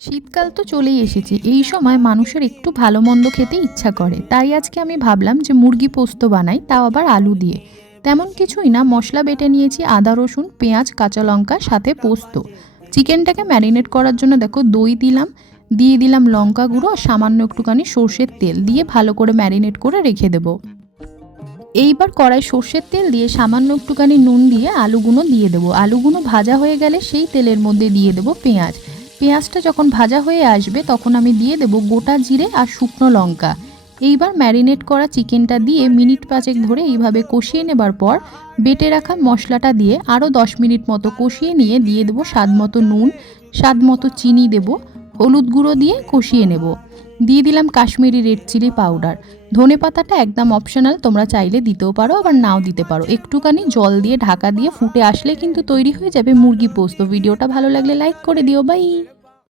শীতকাল তো চলেই এসেছে। এই সময় মানুষের একটু ভালো মন্দ খেতে ইচ্ছা করে। তাই আজকে আমি ভাবলাম যে মুরগি পোস্ত বানাই, তাও আবার আলু দিয়ে। তেমন কিছুই না, মশলা বেটে নিয়েছি আদা রসুন পেঁয়াজ কাঁচা লঙ্কা সাথে পোস্ত। চিকেনটাকে ম্যারিনেট করার জন্য দেখো দই দিলাম, দিয়ে দিলাম লঙ্কা গুঁড়ো আর সামান্য একটুখানি সর্ষের তেল দিয়ে ভালো করে ম্যারিনেট করে রেখে দেবো। এইবার কড়াই সর্ষের তেল দিয়ে সামান্য একটুখানি নুন দিয়ে আলুগুলো দিয়ে দেবো। আলুগুলো ভাজা হয়ে গেলে সেই তেলের মধ্যে দিয়ে দেবো পেঁয়াজ। পেঁয়াজটা যখন ভাজা হয়ে আসবে তখন আমি দিয়ে দেবো গোটা জিরে আর শুকনো লঙ্কা। এইবার ম্যারিনেট করা চিকেনটা দিয়ে মিনিট 5 ধরে এইভাবে কষিয়ে নেবার পর বেটে রাখা মশলাটা দিয়ে আরও 10 মিনিট মতো কষিয়ে নিয়ে দিয়ে দেবো স্বাদ মতো নুন, স্বাদ মতো চিনি দেবো, হলুদ গুঁড়ো দিয়ে কষিয়ে নেব। দিয়ে দিলাম কাশ্মীরি রেড চিলি পাউডার। ধনে পাতাটা একদম অপশনাল, তোমরা চাইলে দিতেও পারো আবার নাও দিতে পারো। একটুখানি জল দিয়ে ঢাকা দিয়ে ফুটে আসলে কিন্তু তৈরি হয়ে যাবে মুরগি পোস্ত। ভিডিওটা ভালো লাগলে লাইক করে দিও। বাই।